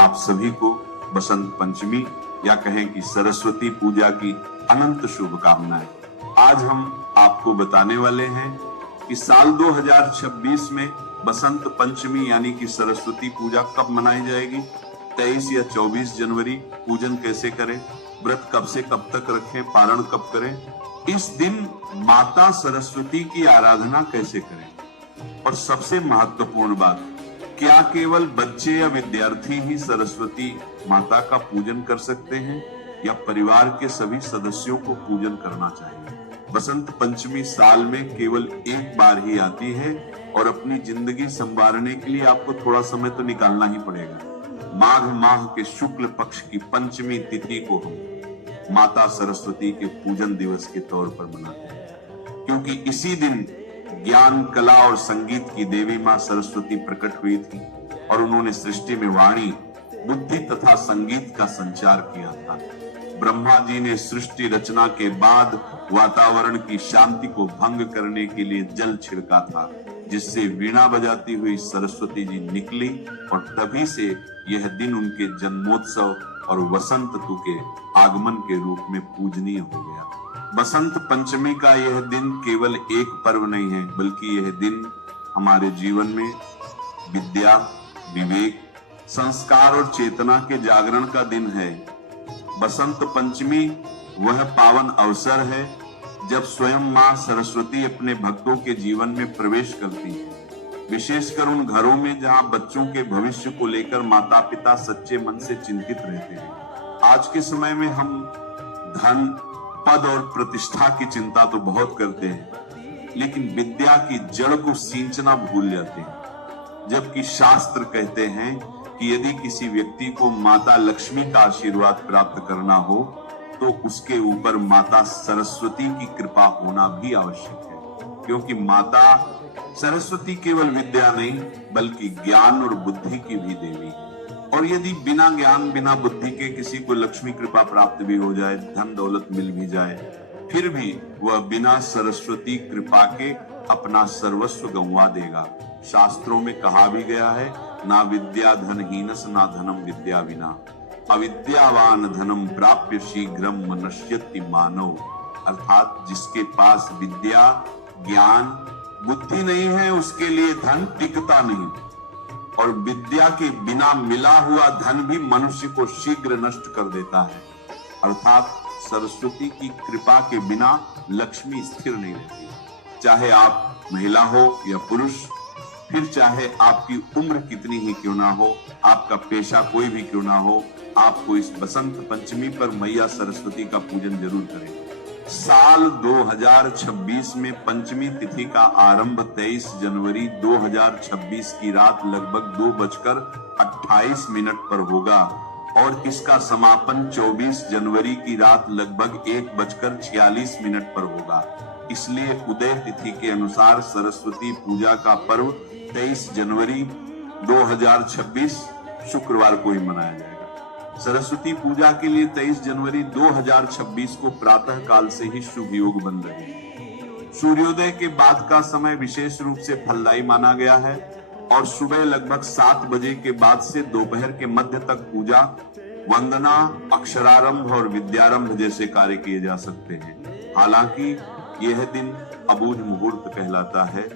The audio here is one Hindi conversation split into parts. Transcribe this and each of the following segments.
आप सभी को बसंत पंचमी या कहें कि सरस्वती पूजा की अनंत शुभकामनाएं। आज हम आपको बताने वाले हैं कि साल 2026 में बसंत पंचमी यानी कि सरस्वती पूजा कब मनाई जाएगी। 23 या 24 जनवरी पूजन कैसे करें, व्रत कब से कब तक रखें, पारण कब करें, इस दिन माता सरस्वती की आराधना कैसे करें, और सबसे महत्वपूर्ण बात, क्या केवल बच्चे या विद्यार्थी ही सरस्वती माता का पूजन कर सकते हैं या परिवार के सभी सदस्यों को पूजन करना चाहिए। बसंत पंचमी साल में केवल एक बार ही आती है और अपनी जिंदगी संवारने के लिए आपको थोड़ा समय तो निकालना ही पड़ेगा। माघ माह के शुक्ल पक्ष की पंचमी तिथि को हम माता सरस्वती के पूजन दिवस के तौर पर मनाते हैं, क्योंकि इसी दिन ज्ञान, कला और संगीत की देवी मां सरस्वती प्रकट हुई थी और उन्होंने सृष्टि में वाणी, बुद्धि तथा संगीत का संचार किया था। ब्रह्मा जी ने सृष्टि रचना के बाद वातावरण की शांति को भंग करने के लिए जल छिड़का था, जिससे वीणा बजाती हुई सरस्वती जी निकली और तभी से यह दिन उनके जन्मोत्सव और वसंत ऋतु के आगमन के रूप में पूजनीय हो गया। बसंत पंचमी का यह दिन केवल एक पर्व नहीं है, बल्कि यह दिन हमारे जीवन में विद्या, विवेक, संस्कार और चेतना के जागरण का दिन है। बसंत पंचमी वह पावन अवसर है जब स्वयं मां सरस्वती अपने भक्तों के जीवन में प्रवेश करती है, विशेषकर उन घरों में जहां बच्चों के भविष्य को लेकर माता पिता सच्चे मन से चिंतित रहते हैं। आज के समय में हम धन, पद और प्रतिष्ठा की चिंता तो बहुत करते हैं, लेकिन विद्या की जड़ को सींचना भूल जाते हैं। जबकि शास्त्र कहते हैं कि यदि किसी व्यक्ति को माता लक्ष्मी का आशीर्वाद प्राप्त करना हो तो उसके ऊपर माता सरस्वती की कृपा होना भी आवश्यक है, क्योंकि माता सरस्वती केवल विद्या नहीं बल्कि ज्ञान और बुद्धि की भी देवी है। और यदि बिना ज्ञान, बिना बुद्धि के किसी को लक्ष्मी कृपा प्राप्त भी हो जाए, धन दौलत मिल भी जाए, फिर भी वह बिना सरस्वती कृपा के अपना सर्वस्व गंवा देगा। शास्त्रों में कहा भी गया है, ना विद्या धन हीनस ना धनम विद्या विना, अविद्यावान धनम प्राप्य शीघ्रम मनुष्यति मानव। अर्थात जिसके पास विद्या, ज्ञान, बुद्धि नहीं है उसके लिए धन टिकता नहीं, और विद्या के बिना मिला हुआ धन भी मनुष्य को शीघ्र नष्ट कर देता है। अर्थात सरस्वती की कृपा के बिना लक्ष्मी स्थिर नहीं रहती। चाहे आप महिला हो या पुरुष, फिर चाहे आपकी उम्र कितनी ही क्यों ना हो, आपका पेशा कोई भी क्यों ना हो, आपको इस बसंत पंचमी पर मैया सरस्वती का पूजन जरूर करें। साल 2026 में पंचमी तिथि का आरंभ 23 जनवरी 2026 की रात लगभग 2:28 पर होगा और इसका समापन 24 जनवरी की रात लगभग 1:46 पर होगा। इसलिए उदय तिथि के अनुसार सरस्वती पूजा का पर्व 23 जनवरी 2026 शुक्रवार को ही मनाया जाएगा। सरस्वती पूजा के लिए 23 जनवरी 2026 को प्रातः काल से ही शुभ योग बन रहे हैं। सूर्योदय के बाद का समय विशेष रूप से फलदायी माना गया है और सुबह लगभग 7 बजे के बाद से दोपहर के मध्य तक पूजा, वंदना, अक्षरारंभ और विद्यारंभ जैसे कार्य किए जा सकते हैं। हालांकि यह दिन अबूझ मुहूर्त कहलाता है,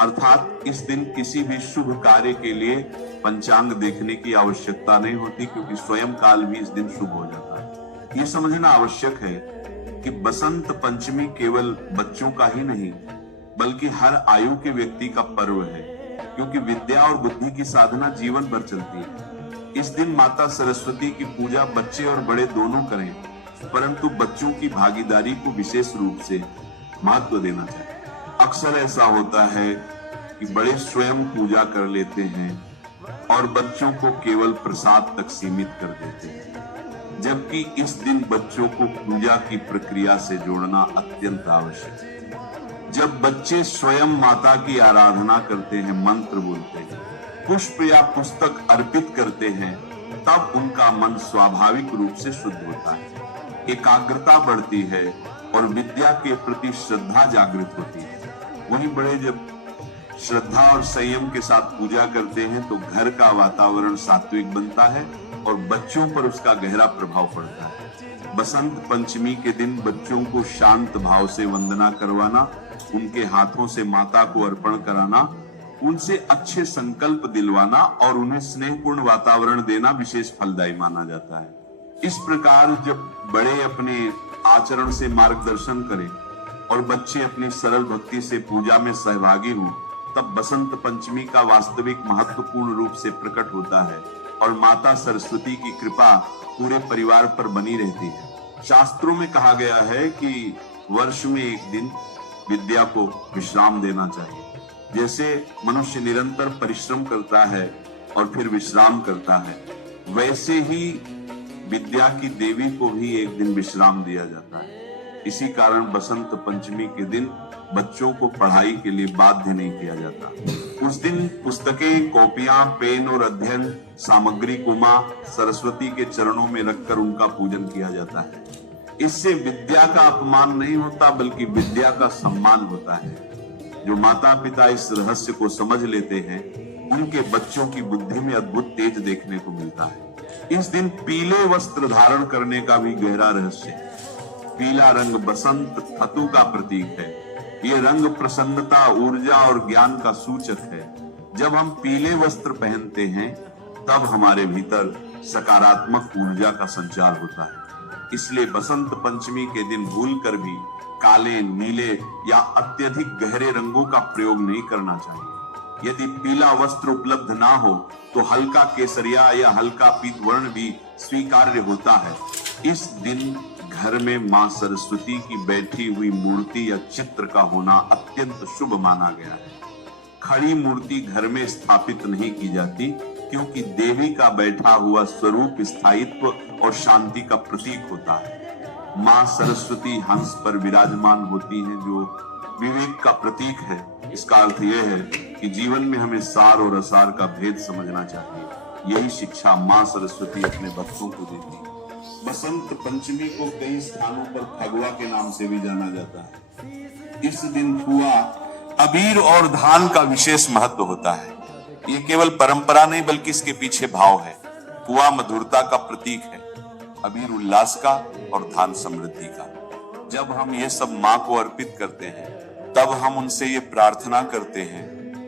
अर्थात इस दिन किसी भी शुभ कार्य के लिए पंचांग देखने की आवश्यकता नहीं होती, क्योंकि स्वयं काल भी इस दिन शुभ हो जाता है। ये समझना आवश्यक है कि बसंत पंचमी केवल बच्चों का ही नहीं बल्कि हर आयु के व्यक्ति का पर्व है, क्योंकि विद्या और बुद्धि की साधना जीवन भर चलती है। इस दिन माता सरस्वती की पूजा बच्चे और बड़े दोनों करें, परंतु बच्चों की भागीदारी को विशेष रूप से महत्व देना चाहिए। अक्सर ऐसा होता है कि बड़े स्वयं पूजा कर लेते हैं और बच्चों को केवल प्रसाद तक सीमित कर देते हैं, जबकि इस दिन बच्चों को पूजा की प्रक्रिया से जोड़ना अत्यंत आवश्यक है। जब बच्चे स्वयं माता की आराधना करते हैं, मंत्र बोलते हैं, पुष्प या पुस्तक अर्पित करते हैं, तब उनका मन स्वाभाविक रूप से शुद्ध होता है, एकाग्रता बढ़ती है और विद्या के प्रति श्रद्धा जागृत होती है। वहीं बड़े जब श्रद्धा और संयम के साथ पूजा करते हैं तो घर का वातावरण सात्विक बनता है और बच्चों पर उसका गहरा प्रभाव पड़ता है। बसंत पंचमी के दिन बच्चों को शांत भाव से वंदना करवाना, उनके हाथों से माता को अर्पण कराना, उनसे अच्छे संकल्प दिलवाना और उन्हें स्नेहपूर्ण वातावरण देना विशेष फलदायी माना जाता है। इस प्रकार जब बड़े अपने आचरण से मार्गदर्शन करें और बच्चे अपनी सरल भक्ति से पूजा में सहभागी हों, तब बसंत पंचमी का वास्तविक महत्वपूर्ण रूप से प्रकट होता है और माता सरस्वती की कृपा पूरे परिवार पर बनी रहती है। शास्त्रों में कहा गया है कि वर्ष में एक दिन विद्या को विश्राम देना चाहिए। जैसे मनुष्य निरंतर परिश्रम करता है और फिर विश्राम करता है, वैसे ही विद्या की देवी को भी एक दिन विश्राम दिया जाता है। इसी कारण बसंत पंचमी के दिन बच्चों को पढ़ाई के लिए बाध्य नहीं किया जाता। उस दिन पुस्तकें, कॉपियां, पेन और अध्ययन सामग्री को मां सरस्वती के चरणों में रखकर उनका पूजन किया जाता है। इससे विद्या का अपमान नहीं होता बल्कि विद्या का सम्मान होता है। जो माता पिता इस रहस्य को समझ लेते हैं, उनके बच्चों की बुद्धि में अद्भुत तेज देखने को मिलता है। इस दिन पीले वस्त्र धारण करने का भी गहरा रहस्य है। पीला रंग बसंत ऋतु का प्रतीक है। ये रंग प्रसन्नता, ऊर्जा और ज्ञान का सूचक है। जब हम पीले वस्त्र पहनते हैं तब हमारे भीतर सकारात्मक ऊर्जा का संचार होता है। इसलिए बसंत पंचमी के दिन भूलकर भी काले, नीले या अत्यधिक गहरे रंगों का प्रयोग नहीं करना चाहिए। यदि पीला वस्त्र उपलब्ध ना हो तो हल्का केसरिया या हल्का पीत वर्ण भी स्वीकार्य होता है। इस दिन घर में मां सरस्वती की बैठी हुई मूर्ति या चित्र का होना अत्यंत शुभ माना गया है। खड़ी मूर्ति घर में स्थापित नहीं की जाती क्योंकि देवी का बैठा हुआ स्वरूप स्थायित्व और शांति का प्रतीक होता है। मां सरस्वती हंस पर विराजमान होती हैं, जो विवेक का प्रतीक है। इसका अर्थ यह है कि जीवन में हमें सार और असार का भेद समझना चाहिए। यही शिक्षा मां सरस्वती अपने भक्तों को देती है। बसंत पंचमी को कई स्थानों पर फगुआ के नाम से भी जाना जाता है। इस दिन फुआ, अबीर और धान का विशेष महत्व होता है। ये केवल परंपरा नहीं बल्कि इसके पीछे भाव है। फुआ मधुरता का प्रतीक है, अबीर उल्लास का और धान समृद्धि का। जब हम ये सब माँ को अर्पित करते हैं तब हम उनसे ये प्रार्थना करते हैं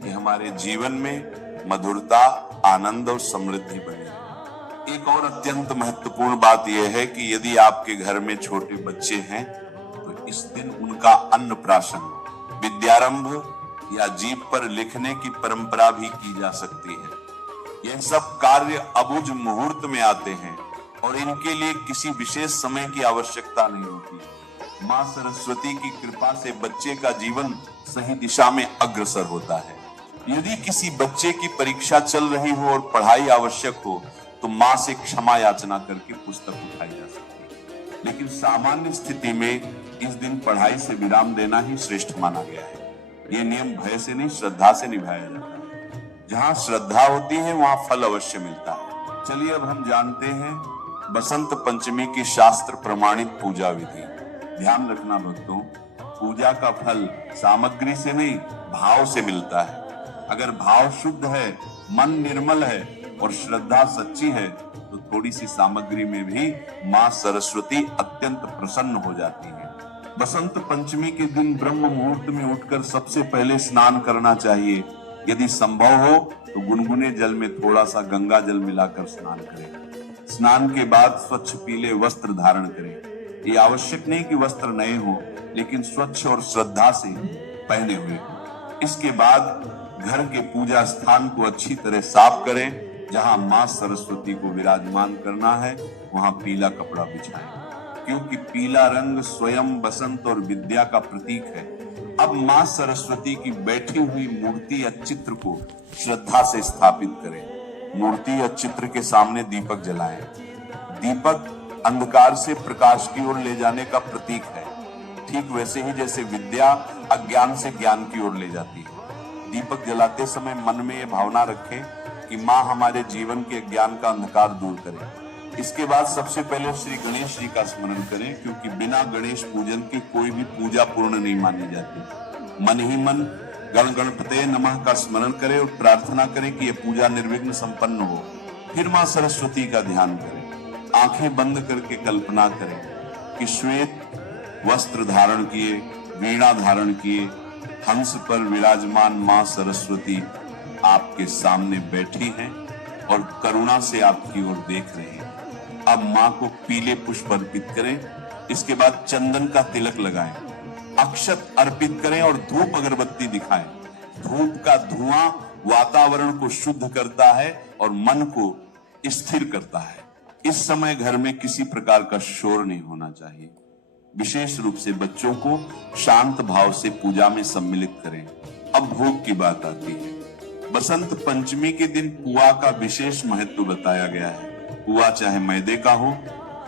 कि हमारे जीवन में मधुरता, आनंद और समृद्धि बने। एक और अत्यंत महत्वपूर्ण बात यह है कि यदि आपके घर में छोटे बच्चे हैं तो इस दिन उनका अन्नप्राशन, विद्यारंभ या जीभ पर लिखने की परंपरा भी की जा सकती है। यह सब कार्य अबुझ मुहूर्त में आते हैं और इनके लिए किसी विशेष समय की आवश्यकता नहीं होती। मां सरस्वती की कृपा से बच्चे का जीवन सही दिशा में अग्रसर होता है। यदि किसी बच्चे की परीक्षा चल रही हो और पढ़ाई आवश्यक हो तो मां से क्षमा याचना करके पुस्तक उठाई जा सकती है। लेकिन सामान्य स्थिति में इस दिन पढ़ाई से विराम देना ही श्रेष्ठ माना गया है। ये नियम भय से नहीं, श्रद्धा से निभाया जाता है। जहां श्रद्धा होती है वहां फल अवश्य मिलता है। चलिए अब हम जानते हैं बसंत पंचमी की शास्त्र प्रमाणित पूजा विधि। ध्यान रखना भक्तों, पूजा का फल सामग्री से नहीं, भाव से मिलता है। अगर भाव शुद्ध है, मन निर्मल है और श्रद्धा सच्ची है तो थोड़ी सी सामग्री में भी मां सरस्वती अत्यंत प्रसन्न हो जाती है। बसंत पंचमी के दिन ब्रह्म मुहूर्त में उठकर सबसे पहले स्नान करना चाहिए। यदि संभव हो तो गुनगुने जल में थोड़ा सा गंगा जल मिलाकर स्नान करें। स्नान के बाद स्वच्छ पीले वस्त्र धारण करें। ये आवश्यक नहीं कि वस्त्र नए हो, लेकिन स्वच्छ और श्रद्धा से पहने हुए हो। इसके बाद घर के पूजा स्थान को अच्छी तरह साफ करें। जहां मां सरस्वती को विराजमान करना है वहां पीला कपड़ा बिछाएं, क्योंकि पीला रंग स्वयं बसंत और विद्या का प्रतीक है। अब मां सरस्वती की बैठी हुई मूर्ति या चित्र को श्रद्धा से स्थापित करें। मूर्ति या चित्र के सामने दीपक जलाएं। दीपक अंधकार से प्रकाश की ओर ले जाने का प्रतीक है, ठीक वैसे ही जैसे विद्या अज्ञान से ज्ञान की ओर ले जाती है। दीपक जलाते समय मन में ये भावना रखें कि माँ हमारे जीवन के ज्ञान का अंधकार दूर करे। इसके बाद सबसे पहले श्री गणेश जी का स्मरण करें, क्योंकि बिना गणेश पूजन की कोई भी पूजा पूर्ण नहीं मानी जाती। मन ही मन गण गणपते नमः का स्मरण करें और प्रार्थना करें कि यह पूजा निर्विघ्न संपन्न हो। फिर मां सरस्वती का ध्यान करें। आंखें बंद करके कल्पना करें कि श्वेत वस्त्र धारण किए, वीणा धारण किए, हंस पर विराजमान मां सरस्वती आपके सामने बैठी हैं और करुणा से आपकी ओर देख रही हैं। अब मां को पीले पुष्प अर्पित करें। इसके बाद चंदन का तिलक लगाएं, अक्षत अर्पित करें और धूप अगरबत्ती दिखाएं। धूप का धुआं वातावरण को शुद्ध करता है और मन को स्थिर करता है। इस समय घर में किसी प्रकार का शोर नहीं होना चाहिए। विशेष रूप से बच्चों को शांत भाव से पूजा में सम्मिलित करें। अब भोग की बात आती है। बसंत पंचमी के दिन पुआ का विशेष महत्व बताया गया है। पुआ चाहे मैदे का हो,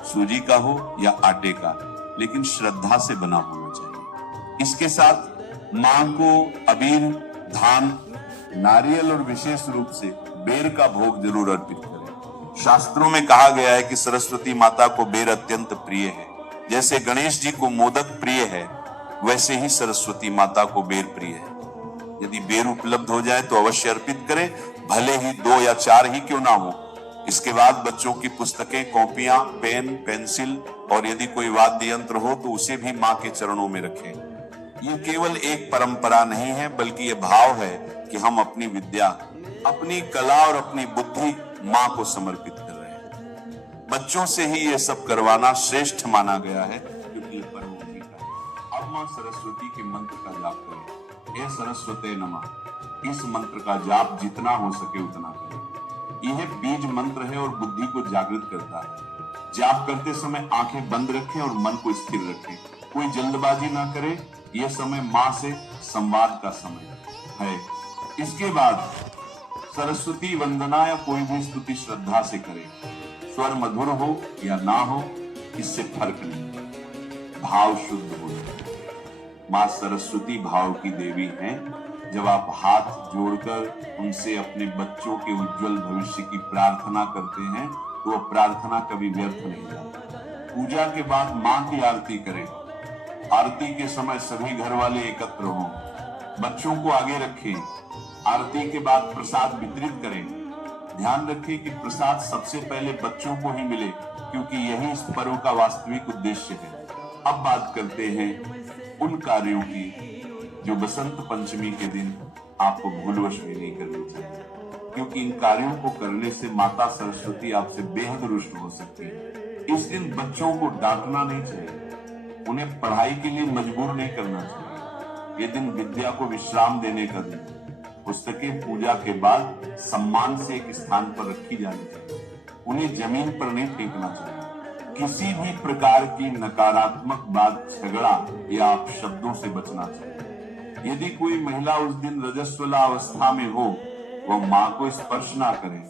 सूजी का हो या आटे का, लेकिन श्रद्धा से बना होना चाहिए। इसके साथ मां को अबीर, धान, नारियल और विशेष रूप से बेर का भोग जरूर अर्पित करें। शास्त्रों में कहा गया है कि सरस्वती माता को बेर अत्यंत प्रिय है। जैसे गणेश जी को मोदक प्रिय है, वैसे ही सरस्वती माता को बेर प्रिय है। यदि बेर उपलब्ध हो जाए तो अवश्य अर्पित करें, भले ही 2 या 4 ही क्यों ना हो। इसके बाद बच्चों की पुस्तकें, कॉपियां, पेन, पेंसिल और यदि कोई वाद्य यंत्र हो तो उसे भी मां के चरणों में रखें। ये केवल एक परंपरा नहीं है, बल्कि ये भाव है कि हम अपनी विद्या, अपनी कला और अपनी बुद्धि मां को समर्पित कर रहे हैं। बच्चों से ही ये सब करवाना श्रेष्ठ माना गया है, क्योंकि ये पर्व उन्हीं का है। अब मां सरस्वती के मंत्र का जाप करें। हे सरस्वते नमः। इस मंत्र का जाप जितना हो सके उतना करें। यह बीज मंत्र है और बुद्धि को जागृत करता है। जाप करते समय आंखें बंद रखें और मन को स्थिर रखें। कोई जल्दबाजी ना करें। यह समय मां से संवाद का समय है। इसके बाद सरस्वती वंदना या कोई भी स्तुति श्रद्धा से करें। स्वर मधुर हो या ना हो, इससे फर्क नहीं, भाव शुद्ध हो। मां सरस्वती भाव की देवी हैं। जब आप हाथ जोड़कर उनसे अपने बच्चों के उज्जवल भविष्य की प्रार्थना करते हैं तो वह प्रार्थना कभी व्यर्थ नहीं जाती। पूजा के बाद मां की आरती करें। आरती के समय सभी घर वाले एकत्र हों। बच्चों को आगे रखें। आरती के बाद प्रसाद वितरित करें। ध्यान रखें कि प्रसाद सबसे पहले बच्चों को ही मिले, क्योंकि यही इस पर्व का वास्तविक उद्देश्य है। अब बात करते हैं उन कार्यों की जो बसंत पंचमी के दिन आपको भूलवश भी नहीं करनी चाहिए, क्योंकि इन कार्यों को करने से माता सरस्वती आपसे बेहद रुष्ट हो सकती है। इस दिन बच्चों को डांटना नहीं चाहिए, उन्हें पढ़ाई के लिए मजबूर नहीं करना चाहिए। ये दिन विद्या को विश्राम देने का दिन है। पुस्तकें पूजा के बाद सम्मान से एक स्थान पर रखी जानी चाहिए। उन्हें जमीन पर नहीं फेंकना चाहिए। किसी भी प्रकार की नकारात्मक बात, झगड़ा या अपशब्दों से बचना चाहिए। यदि कोई महिला उस दिन रजस्वला अवस्था में हो, वह मां को स्पर्श ना करे,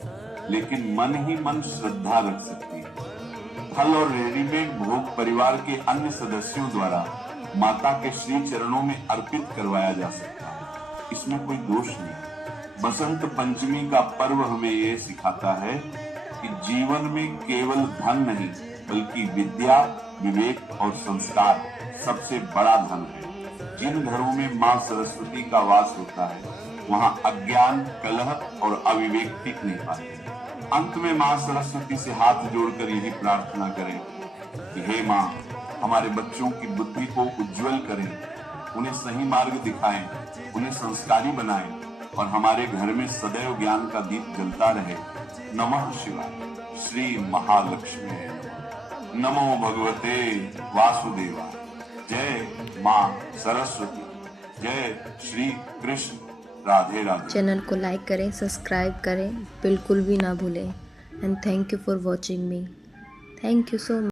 लेकिन मन ही मन श्रद्धा रख सकती है। फल और रेडीमेड भोग परिवार के अन्य सदस्यों द्वारा माता के श्री चरणों में अर्पित करवाया जा सकता है। इसमें कोई दोष नहीं। बसंत पंचमी का पर्व हमें यह सिखाता है कि जीवन में केवल धन नहीं, बल्कि विद्या, विवेक और संस्कार सबसे बड़ा धन है। जिन घरों में मां सरस्वती का वास होता है, वहां अज्ञान, कलह और अविवेक टिक नहीं पाते। अंत में मां सरस्वती से हाथ जोड़कर यही प्रार्थना करें कि हे मां, हमारे बच्चों की बुद्धि को उज्जवल करें, उन्हें सही मार्ग दिखाएं, उन्हें संस्कारी बनाएं और हमारे घर में सदैव ज्ञान का दीप जलता रहे। नमः शिवाय। श्री महालक्ष्मी नमो भगवते वासुदेवाय। जय मां सरस्वती। जय श्री कृष्ण। राधे राधे। चैनल को लाइक करें, सब्सक्राइब करें, बिल्कुल भी ना भूलें। And thank you for watching me. Thank you so much.